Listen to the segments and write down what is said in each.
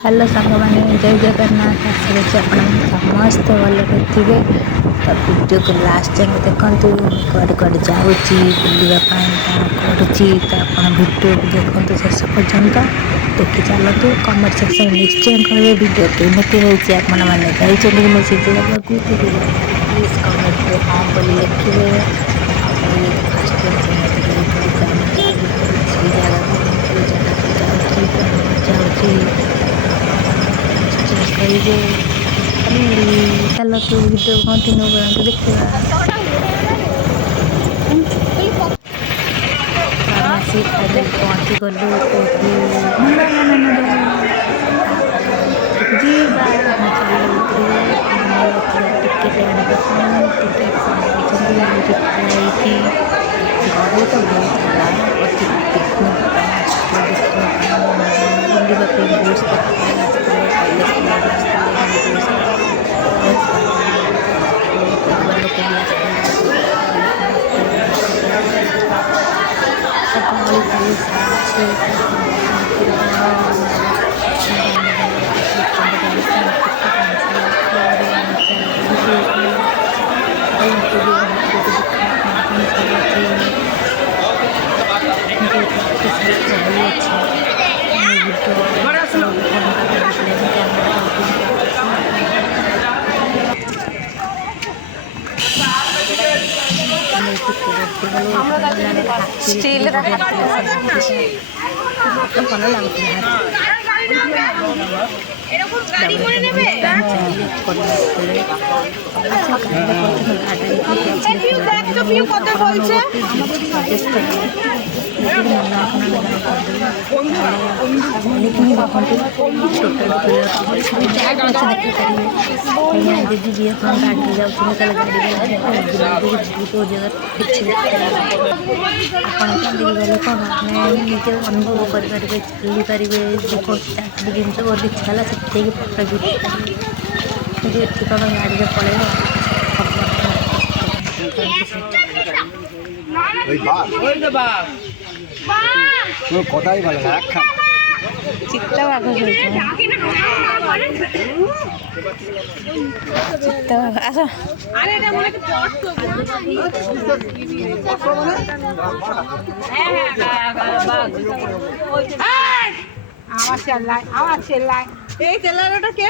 हेलो सांग मैंने जय जगन्नाथ आशा करছি ଆପଣ ସମସ୍ତେ ଭଲରେ ଥିବେ। ତ ଭିଡ଼ିଓକୁ ଲାଷ୍ଟ ଯାଏଁ ଦେଖନ୍ତୁ। କୁଆଡ଼େ କୁଆଡ଼େ ଯାଉଛି ବୁଲିବା ପାଇଁ କ'ଣ କରୁଛି, ତ ଆପଣ ଭିଡ଼ିଓକୁ ଦେଖନ୍ତୁ ଶେଷ ପର୍ଯ୍ୟନ୍ତ। ଦେଖି ଚାଲନ୍ତୁ। କମେଣ୍ଟ ସେକ୍ସନ୍ ନିଶ୍ଚୟ କହିବେ ଭିଡ଼ିଓ କେମିତି ହେଇଛି, ଆପଣମାନେ ଯାଇଛନ୍ତି କି ନାହିଁ ସେ ଜାଗାକୁ। ଯଦି ଯାଇନାହାନ୍ତି ପ୍ଲିଜ୍ କମେଣ୍ଟରେ ହଁ ବୋଲି ଲେଖିବେ। ଆଉ ମୁଁ ଯଦି ଫାଷ୍ଟ ଟାଇମ୍ କମେଣ୍ଟ ଯାଇଥିଲି ତ ଆମେ ଜାଣିପାରିବେ ସେଇ ଜାଗାକୁ ମୁଁ କେଉଁ ଜାଗାକୁ ଯାଉଛି, କ'ଣ ଯାଉଛି ଆପଣମାନେ ନିଶ୍ଚୟ କହିବେ। ଚାଲନ୍ତୁ ଭିଡ଼ିଓ କଣ୍ଟିନ୍ୟୁ କରନ୍ତୁ ଦେଖିବା। ଆମେ ଆସିକି ଫାଇନାଲି ପହଞ୍ଚିଗଲୁ କେଉଁଠି ତାପରେ ଆମେ ଉପରକୁ ଯିବା। ଆମେ ଚାଲ ଉପରକୁ। ଆମେ ଯାଇଥିଲେ ଟିକେଟ୍ ଆଣିବା ପାଇଁ। ଟିକେଟ୍ ନେଇଛନ୍ତି ରିପ୍ଲାଏ ଏଇଠି। ଗହଳି ତ ବହୁତ ହେଲା। ଅଧିକ ପିକନିକ୍ ପାଇଁ ଆସିଥିଲେ, ଦେଖିବା ପାଇଁ, ବୁଲିବା ପାଇଁ ବହୁତ ସାରା ପିଲା ଆସିଥିଲେ। କଲେଜ ପିଲା ବି ଆସିଥିଲେ, ମାନେ ବହୁତ ସାରା ବହୁତ ପରିବାର ଲୋକ ବି ଆସିଥିଲେ। ବୁଲିବା ପାଇଁ ଆସିଥିଲେ, ଦେଖା କରିବା ପାଇଁ ଆସିଥିଲେ। ତ ଗହଳି ବହୁତ ସାରା ଅଛି। ତ ଆପଣ ଦେଖନ୍ତୁ ଭଲ ଭଲ ଲୋକଙ୍କ ଦର୍ଶନ ଟିକେଟ୍ ଆଣି ସାରିଲା ପରେ ଆମେ ଚାଲିଲୁ ଭିତରକୁ ଦେଖିବା କ'ଣ କ'ଣ ସବୁ ଅଛି। ଯେହେତୁ ଅଫିସିଆଲ ଗହଳି ଅଛି, ମୁଁ ଭିଡ଼ିଓ ସବୁ ଫୋନ୍ଟା ଧରି ପ୍ଲେନ୍ କ୍ୟାମେରା ଧରିକି ମୁଁ ଯାଉଛି। ଆମେ ଟିକେଟ୍ ଉଠିଗଲୁ। ଉଠିଗଲାବେଳେ ହାତୀରେ ଟିକେ ବଢ଼ିଆଥିଲା ସେ ହାତୀଟା। ତ ଭଲ ଲାଗୁଥିଲା ହାତୀ। ତାପରେ ଆମେ ବହୁତ ଟାଇମ୍ ଚାଲିବାକୁ ପଡ଼ିଲା ଉପରେ। ଅବଶ୍ୟ ଗାଡ଼ିରେ ପଡ଼ିଥାନ୍ତୁ, ଗାଡ଼ିରେ ଦେଖିଲେ କିଛି ଦେଖିପାରିବେନି। ମୁଁ ଆପଣମାନଙ୍କୁ ଗୋଟେ ଜିନିଷ ସଜେଷ୍ଟ କରିବି, ଯଦି ବି ନନ୍ଦନକାନନ ଯାଉଛନ୍ତି ତାହେଲେ ଚାଲିକି ହିଁ ଦେଖନ୍ତୁ। ଟୋଟାଲ୍ କ୍ଲିୟର୍ ସବୁ ଯାହା ବି ଅଛି ଦେଖିପାରିବେ। କାହିଁକିନା ଯଦି ବି ଆପଣ ଗାଡ଼ିରେ ଯାଉଛନ୍ତି ତାହେଲେ ଗାଡ଼ିବାଲା ଦେଖିବେ, ବୁଲେଇଦେବେ ଯିବେ କେଉଁ ଜାଗାରେ କିଛି ଦେଖିପାରିବେନି। ଆପଣ ଚାଲିକି ଗଲେ କ'ଣ ମାନେ ନିଜେ ଅନୁଭବ କରିପାରିବେ, ଚାଲିପାରିବେ, ଯେକୌଣସି ଜାଗାରେ ଯେମିତି ଗୋଟେ ଇଚ୍ଛା ହେଲା ସେଠି ଯାଇକି ଫଟୋ ବି ଉଠାଇପାରିବେ। କିନ୍ତୁ ଏଠି କ'ଣ ଗାଡ଼ିରେ ପଳେଇବ କିଛି ହେବନି, ଫଟୋ ହେବନି ସେଠି। ଚିତ୍ତା ବାଘ ସହିତ ଚିତ୍ତା ବାଘ ଆସ। এই তেলারটা কে?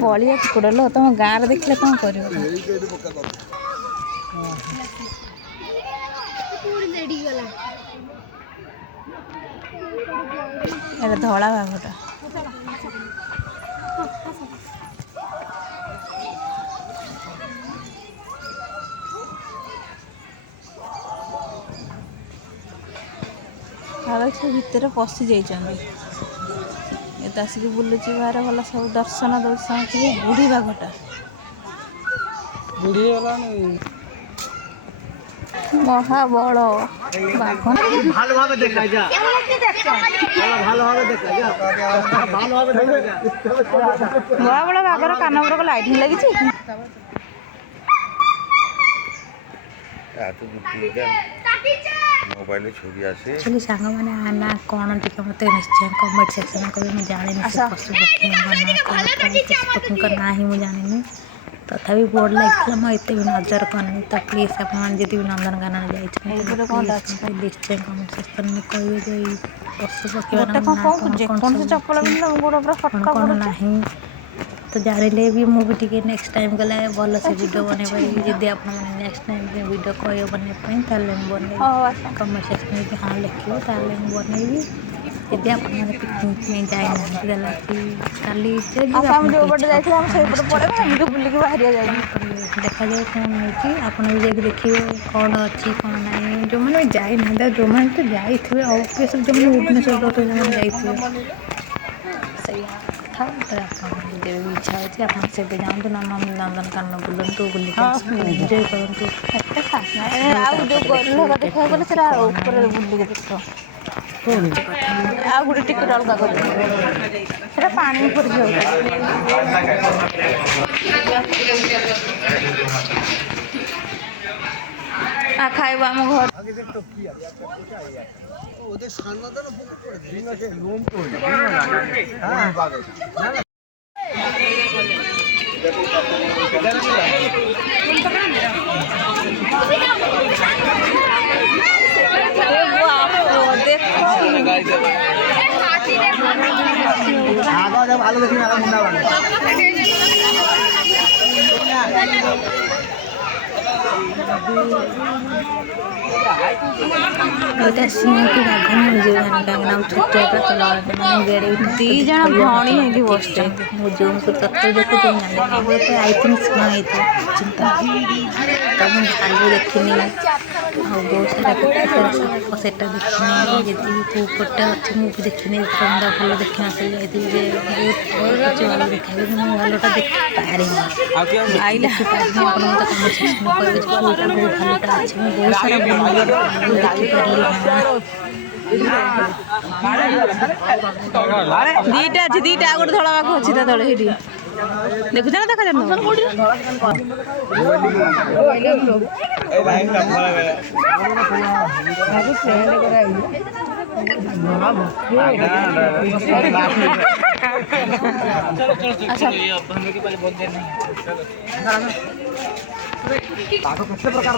ବଳିଆ କୁକୁଡ଼ା ଲୋ, ତମ ଗାଁରେ ଦେଖିଲେ କ'ଣ କରିବ? ଏଇଟା ଧଳା ବାଘଟା। ସେ ଭିତରେ ପଶି ଯାଇଛନ୍ତି। ଏ ତ ଆସିକି ବୁଲୁଛି ବାହାରେ, ଭଲ ସବୁ ଦର୍ଶନ ଦେଉଛି ସମସ୍ତଙ୍କୁ। ବୁଢ଼ୀ ବାଘଟା, ବୁଢ଼ୀ ହେଇଗଲାଣି, ମହାବଳ ବାଘ। ভালোভাবে দেখা যা, ভালোভাবে দেখা যা, ভালোভাবে দেখা যা। ମହାବଳ ବାଘର କାନ ଉପରକୁ ଲାଇଟିଂ ଲାଗିଛି। ମୋବାଇଲରେ ଛବି ଆସେ। ଆକ୍ଚୁଆଲି ସାଙ୍ଗମାନେ ନା କ'ଣ ଟିକେ ମୋତେ ନିଶ୍ଚୟ କମେଣ୍ଟ ସେକ୍ସନ୍ କହିବେ। ମୁଁ ଜାଣିନି ସେ ପଶୁପକ୍ଷୀଙ୍କ ନାଁ କ'ଣ, ପଶୁପକ୍ଷୀଙ୍କ ନାଁ ହିଁ ମୁଁ ଜାଣିନି। ତଥାପି ବୋର୍ଡ଼ ଲାଗିଥିଲା, ମୁଁ ଏତେ ବି ନଜର କରିନି। ତ ପ୍ଲିଜ୍ ଆପଣମାନେ ଯଦି ବି ନନ୍ଦନକାନନ ଯାଇଛନ୍ତି ନିଶ୍ଚୟ କମେଣ୍ଟ ସେକ୍ସନ୍ରେ କହିବେ ଯେ ଏଇ ପଶୁପକ୍ଷୀମାନଙ୍କ ନାଁ କ'ଣ ନାହିଁ। ତ ଜାଣିଲେ ବି ମୁଁ ବି ଟିକେ ନେକ୍ସଟ ଟାଇମ୍ ଗଲେ ଭଲସେ ଭିଡ଼ିଓ ବନେଇ ପାରିବି। ଯଦି ଆପଣମାନେ ନେକ୍ସଟ ଟାଇମ୍ ଭିଡ଼ିଓ କହିବେ ବନେଇବା ପାଇଁ ତାହେଲେ ମୁଁ ବନେଇବି। କମେଣ୍ଟ ସେକ୍ସନ୍ରେ ଯଦି ହଁ ଲେଖିବେ ତାହେଲେ ମୁଁ ବନେଇବି। ଯଦି ଆପଣମାନେ ପିକନିକ୍ ପାଇଁ ଯାଇନାହାନ୍ତି ତାହେଲେ କାଲି ଦେଖାଯାଉ କ'ଣ ହେଉଛି। ଆପଣ ବି ଯାଇକି ଦେଖିବେ କ'ଣ ଅଛି କ'ଣ ନାହିଁ। ଯେଉଁମାନେ ବି ଯାଇନାହାନ୍ତି ଆଉ ଯେଉଁମାନେ ତ ଯାଇଥିବେ ଅବଶ୍ୟ, ଯେଉଁମାନେ ଭୁବନେଶ୍ୱର ରହୁଥିବେ ସେମାନେ ଯାଇଥିବେ, ସେଇଆ କଥା। ତ ଆପଣଙ୍କର ଯେବେ ବି ଇଚ୍ଛା ହେଉଛି ଆପଣ ସେବେ ଯାଆନ୍ତୁ, ନନ୍ଦନକାନନ ବୁଲନ୍ତୁ, ବୁଲିକି ଆସନ୍ତୁ, ଏନ୍ଜୟ କରନ୍ତୁ। ଏତେ ଖାସ୍ ନାହିଁ, ଆଉ ଯେଉଁ ଦେଖିବାକୁ ଗଲେ ସେଟା ଉପରେ ବୁଲିକି ଦେଖିବ। ଆଉ ଗୋଟେ ଟିକେଟ୍ ଅଲଗା କରିଦେବେ ସେଟା ପାଣି ଉପରେ ଖାଇବା ଆମ ଘର ভালো দেখি ଏଇଟା ସିଂହକି ବାଘ ମିଳିଯିବ କାହିଁକିନା ଛୋଟିଆ ଦି ଜଣ ଭଉଣୀ ହେଇକି ବସିଛନ୍ତି ମୁଁ ଯୋଉଙ୍କୁ ତତ୍ତ୍ୱ ଦେଖୁଛି ଆଇ ଥିଙ୍କ ସିଂହ ହେଇଥିବ ଚିନ୍ତା ତ ମୁଁ ଭାଲୁ ଦେଖିନି ଆଉ ବହୁତ ସାରା ସାପ ସେଟା ଦେଖିନି ଯଦି କୋଉପଟେ ଅଛି ମୁଁ ବି ଦେଖିନି ଥଣ୍ଡା ଭଲ ଦେଖିନଥିଲି ଯାଇଥିଲି ଯେ ବହୁତ କିଛି ଭଲ ଦେଖାଇବି ମୁଁ ଭଲଟା ଦେଖିପାରିନି ଆଇଲା ଆପଣ ମତେ କମେଣ୍ଟ ସେକ୍ସନ୍ କହିବେ କୋଉଟା ବହୁତ ଭଲଟା ଅଛି ମୁଁ ବହୁତ ସାରା ଭଲ ଦେଖିପାରିଲି ଦିଟା ଅଛି ଦିଟା ଆଉ ଗୋଟେ ଧଳା ବାଘ ଅଛି ତା ତଳେ ସେଇଠି ଦେଖୁଛ ନା ଦେଖାଯାଉ କେତେ ପ୍ରକାର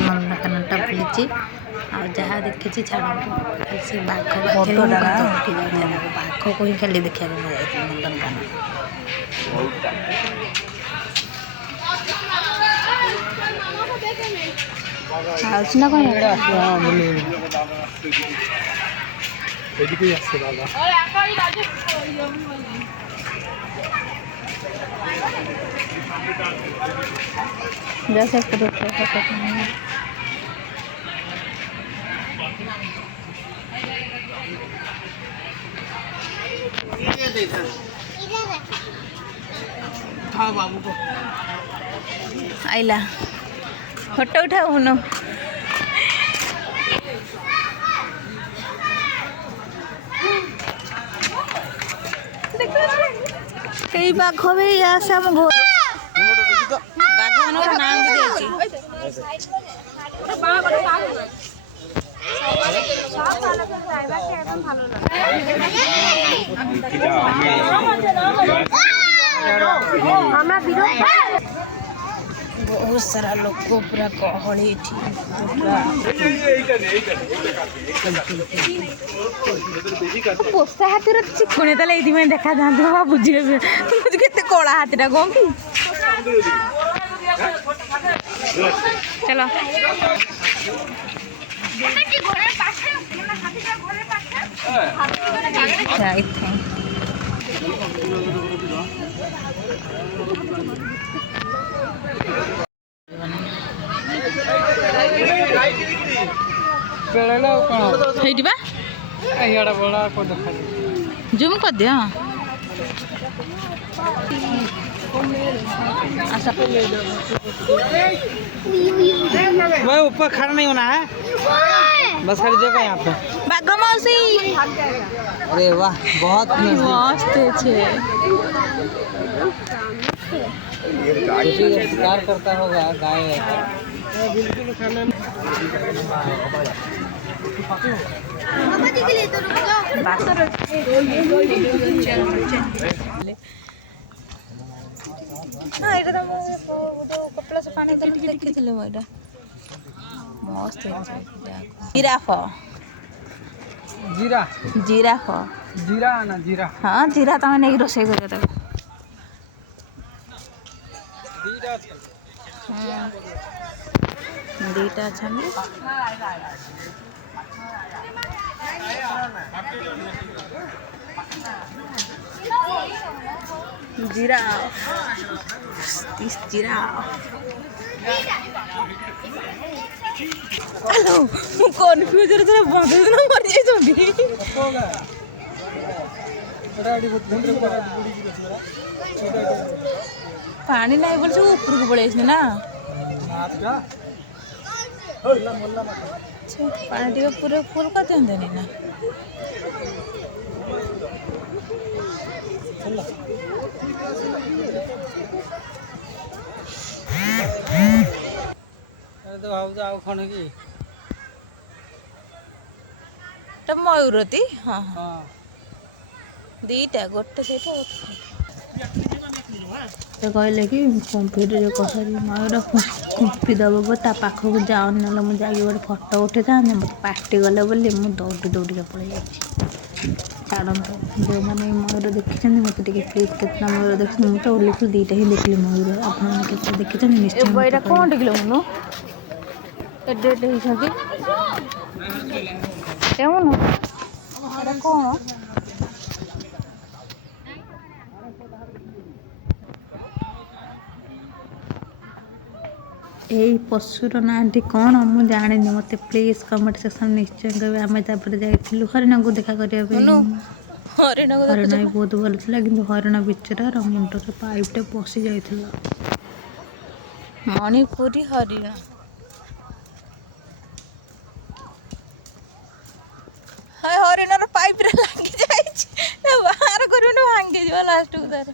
ନନ୍ଦନକାନନଟା ବୁଲିଛି ଆଉ ଯାହା ଦେଖିଛି ଛାଡ଼ନ୍ତୁ ସେ ବାଘ ବାଘକୁ ହିଁ ଖାଲି ଦେଖିବାକୁ ମୁଁ ଯାଇଥିଲି ନନ୍ଦନକାନନ ଆଉଛି ନା କ'ଣ जा सकते बाबू को आइला फोटो उठाऊ न कई बाघ भी आसे हम घर बाघ मान नाम भी बहुत सारा लोग पूरा गहली पोषा हाथी चिकुणी ताले देखा जाते बाबा बुझे के कला हाथीटा कौन कि चलो जूम कर दिया मैं ऊपर खड़ा नहीं होना है बस खाली देखो यहाँ पे बाघ मौसी अरे वाह बहुत मस्त है शिकार करता होगा गाय कपड़ा से पानी मस्त जिराफ जीरा जिराफ जीरा ना जीरा हाँ जीरा तमें नहीं रोसे कर दीटा अच्छा जिराफ हेलो कन्फ्यूज रे बंद न मर जाई जंदी पानी नहीं बोल से ऊपर को पड़े ना ପାଣି ଟିକେ ପୁରା ଫୁଲ୍ କରିଦିଅନ୍ତେନି ନା। ଭାବୁଛ ଆଉ କ'ଣ କି ମୟୂରତି? ହଁ ହଁ ଦିଟା, ଗୋଟେ ସେଇଟା ଗୋଟେ। ସେ କହିଲେ କି ଭିଡ଼ିଓ କରି ମୟୂର କୁମ୍ପି ଦେବ ତା ପାଖକୁ ଯାଉନି, ନହେଲେ ମୁଁ ଯାଇକି ଗୋଟେ ଫଟୋ ଉଠେଇଥାନ୍ତି। ମୋତେ ପାଟି ଗଲେ ବୋଲି ମୁଁ ଦୌଡ଼ିକା ପଳେଇ ଯାଇଛି। ଛାଡ଼ନ୍ତୁ, ଯେଉଁମାନେ ମୟୂର ଦେଖିଛନ୍ତି ମୋତେ ଟିକେ ପ୍ଲିଜ୍ କେତେଟା ମୟୂର ଦେଖିଛନ୍ତି? ମୁଁ ତ ଓହ୍ଲେଇଥିଲି ଦୁଇଟା ହିଁ ଦେଖିଲି ମୟୂର। ଆପଣମାନେ କେତେ ଦେଖିଛନ୍ତି ନିଶ୍ଚୟ। ଏଇଟା କ'ଣ ଦେଖିଲ ମୁଁ ଏଡ଼େ ଏଡ଼େ ହେଇଛନ୍ତି କେଉଁନୁ? ଏଇଟା କ'ଣ? ଏଇ ପଶୁର ନାଁଟି କ'ଣ ମୁଁ ଜାଣିନି। ମୋତେ ପ୍ଲିଜ୍ କମେଣ୍ଟ ସେକ୍ସନ୍ ନିଶ୍ଚୟ କହିବେ। ଆମେ ତାପରେ ଯାଇଥିଲୁ ହରିଣକୁ ଦେଖା କରିବା ପାଇଁ। ହରିଣ ବି ବହୁତ ଭଲ ଥିଲା, କିନ୍ତୁ ହରିଣ ବିଚରାର ମୁଣ୍ଡରେ ପାଇପ୍ଟେ ପଶି ଯାଇଥିଲା। ମଣିପୁରୀ ହରିଣ। ହରିଣର ପାଇପ୍ରେ ଲାଗି ଯାଇଛି, ବାହାର କରିବୁନି ଭାଙ୍ଗିଯିବ ଲାଷ୍ଟକୁ ତାର।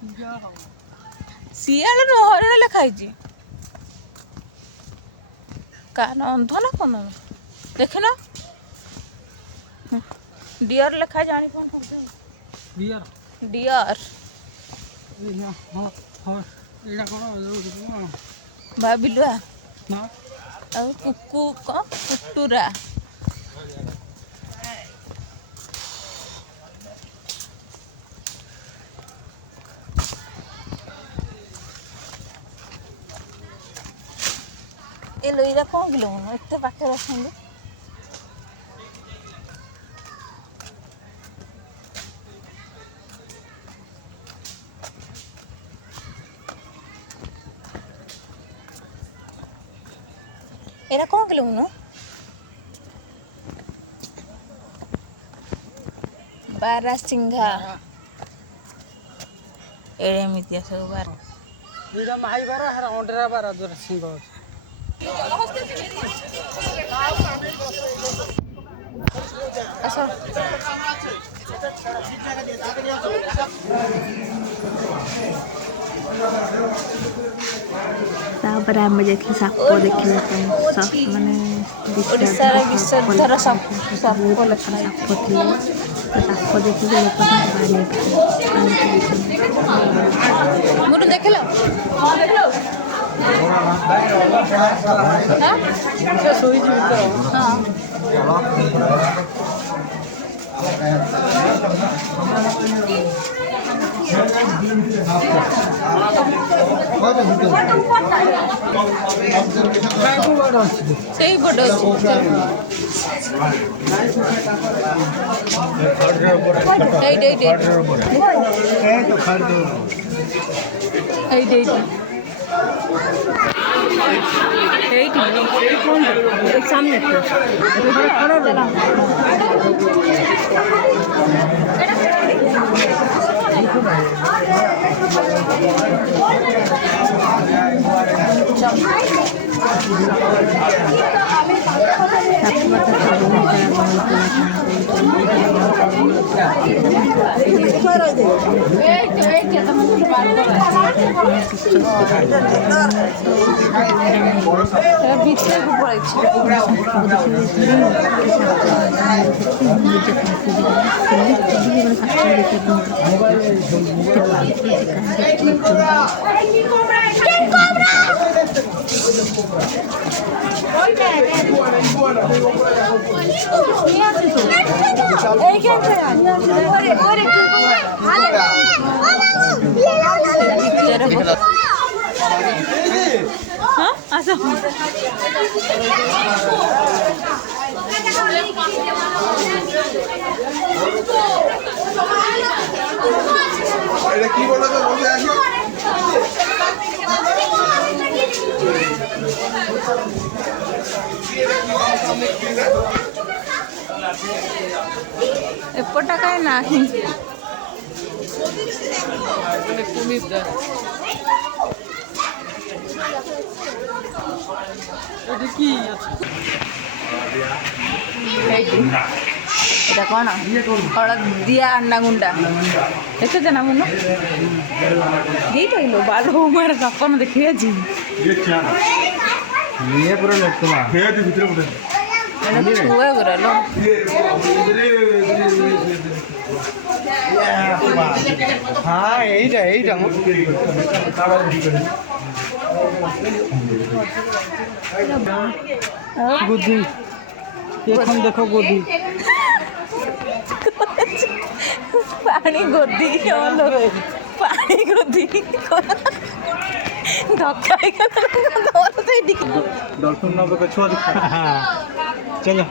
ଶିଆଳ ନୁହଁ, ହରିଣ ଲେଖା ହେଇଛି। କାନ ଅନ୍ଧ ନା କ'ଣ ଦେଖିନ? ଡିଅର ଲେଖା ଜାଣିପାରୁନ? ଡିଅର ଭାବିଲୁ ଆଉ କୁକୁରା। ଏ ଲୋଇରା କ'ଣ କିଲୋ ଏତେ ପାଖରେ ଅଛନ୍ତି? ଏରା କ'ଣ କିଲୋ ମୁନୁ? ବାରାସିଂଘା। ଏମିତିଆ ସବୁ ବାର। ଅଣ୍ଡରା ବାର ଯୋଉଟା ସିଂହ ଅଛି। ଆସ। ତାପରେ ଆମେ ଯାଇଥିଲୁ ସାପ ଦେଖିବା ପାଇଁ। ମାନେ ଓଡ଼ିଶାର ବିଶ୍ୱଧର ସାପ ଥିଲେ। ସାପ ଦେଖିକି ଲୋକ ବାହାରି ଦେଖିଲ? ଶୋଇଛି ସେଇ ପଟେ ଅଛି। सामने एपटा काय नाही এটা কোন হলদিয়া अंडा गुंडा দেখেছ না মনে এইটা হলো ভালো আমার কাপড় দেখিয়েছি নিয়ে পুরো লোকতমা হেদি ভিতরে বসে এটা ছুঁয়ে গেলো হ্যাঁ এইটা बुद्धि এখন দেখো গদি পানি গদি কেমন পানি গদি ধক্কাই डॉल्फिन ना को छुआ दिखा हां चलो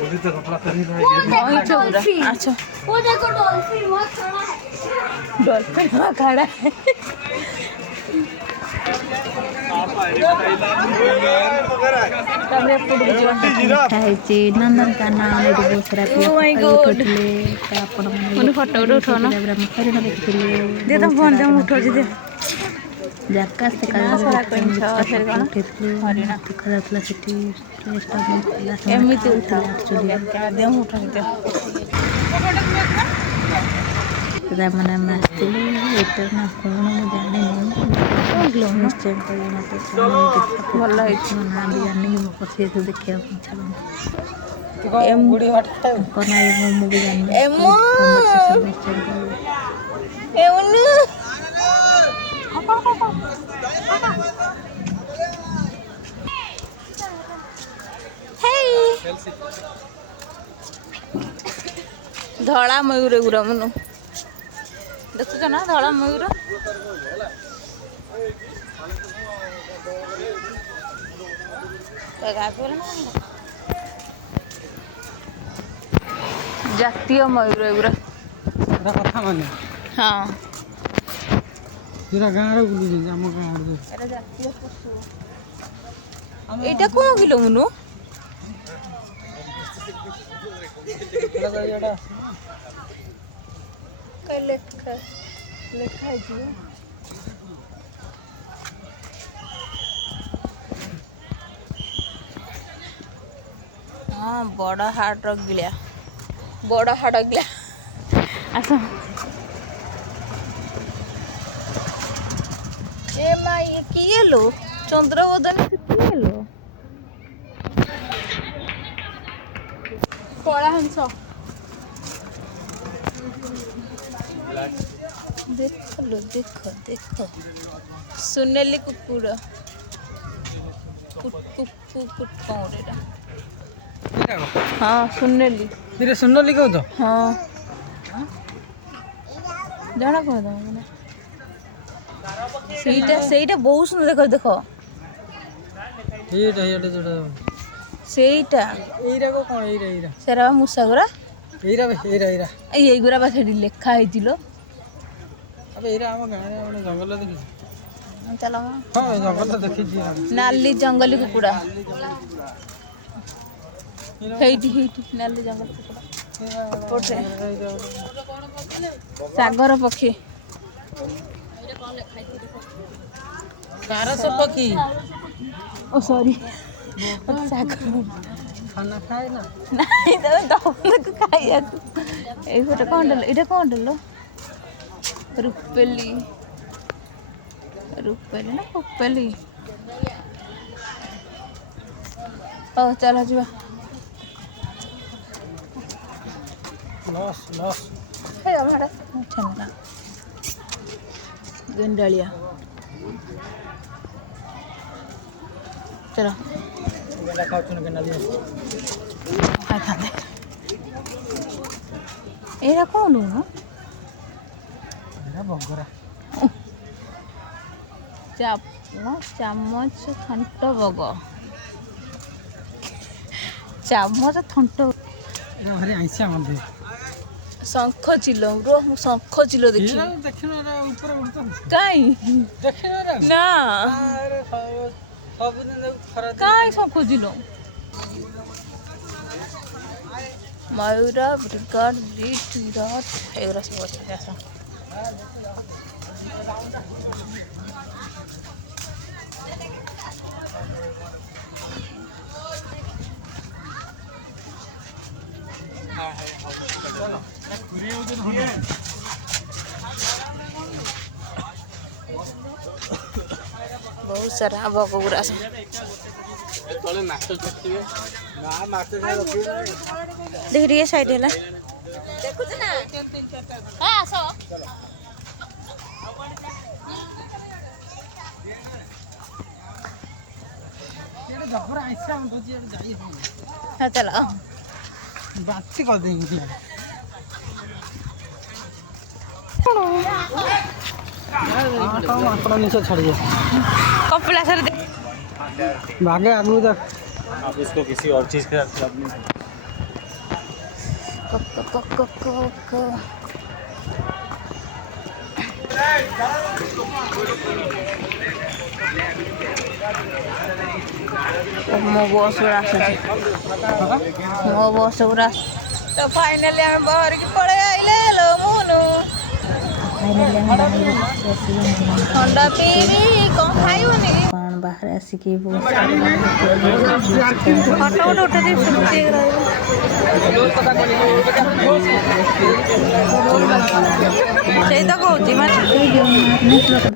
गदी तो कपड़ा कर ही रहे अच्छा वो देखो डॉल्फिन बहुत खड़ा है। डॉल्फिन वहाँ खड़ा है नंदनकानन बहुत सारा फोटो उठो ना दे तुम फोन दे उठो जी दे जक्का से देखा सेठी एमती उठा दे उठो दे मैंने आसती एटा ना कौन जानी निश्चय भल ना भी जानी कि पसी देखा गुड़ी हट मोमो भी जानी धड़ा मयूर गुरा मनु देखुच ना धड़ा मयूर जातीय मयूर एगुरा कथा माने हाँ पूरा गाँव बुली आम गाँव जातीय पशु एटा कौन किलो मनु लेखा हाँ बड़ हाट गिलिया बड़ हाट गिलिया आस ए माँ ये किए लो चंद्रबोधन किए लो कला हंस देख लो देखो देखो सुनेली कुकुर हाँ सुनेली फिर सुनली कहू तो हाँ जाना कह दो ସେଇଟା ବହୁତ ସୁନ୍ଦର ଦେଖ ଦେଖ ଏଇଟା ଯୋଟା ସେଇଟା ଏଇରାକ କଣ ଏଇରା ସେରା ମୂଷାଗୁରା ଏଇରା ଏଇଗୁରା ବା ସେଠି ଲେଖା ହେଇଥିଲ अबे एरा हम गाँव में जंगल देखी चलो हाँ जंगल तो देखी नाली जंगली कुकुड़ा हेइटी नाली जंगल कुकुड़ा सागर पक्षी कारस पक्षी ओ सॉरी सागर खाना खाए ना नहीं तो खाइया ए फोटो कौन डलो रुपेली ना रुपेली ओ चलो जी लॉस हे हमारा ठंडा गंडालिया चलो गेला खाउछन गंडालिया खाई खाते एरा कौन हो बगरा चामच थंट बग चामच थंट भारी आइसा मते शंख चिलो रो शंख चिलो देखी देखिनो रे ऊपर उड़तो काई देखिनो रे ना अरे सब दिन खरा काई शंख चिलो मयूर ब्रिगेड ब्रिट विराट एगुरा सब अच्छा बहुत सारा बगुरा से देख रही है साइड है हाँ चलो बात कर देंगे अपना नीचे छड़िए कपड़ा सर भागे आदमी तक आप इसको किसी और चीज़ के साथ मो बस गुड़ा तो फाइनली हमें बाहर की पड़े आइले लो मुनु फाइनाली हम बाहर ठंडा पीबी कौन खाइबनी कौन बाहर आसिकी बहुत फोटो उठे दी सुनते रही से तो कहूँ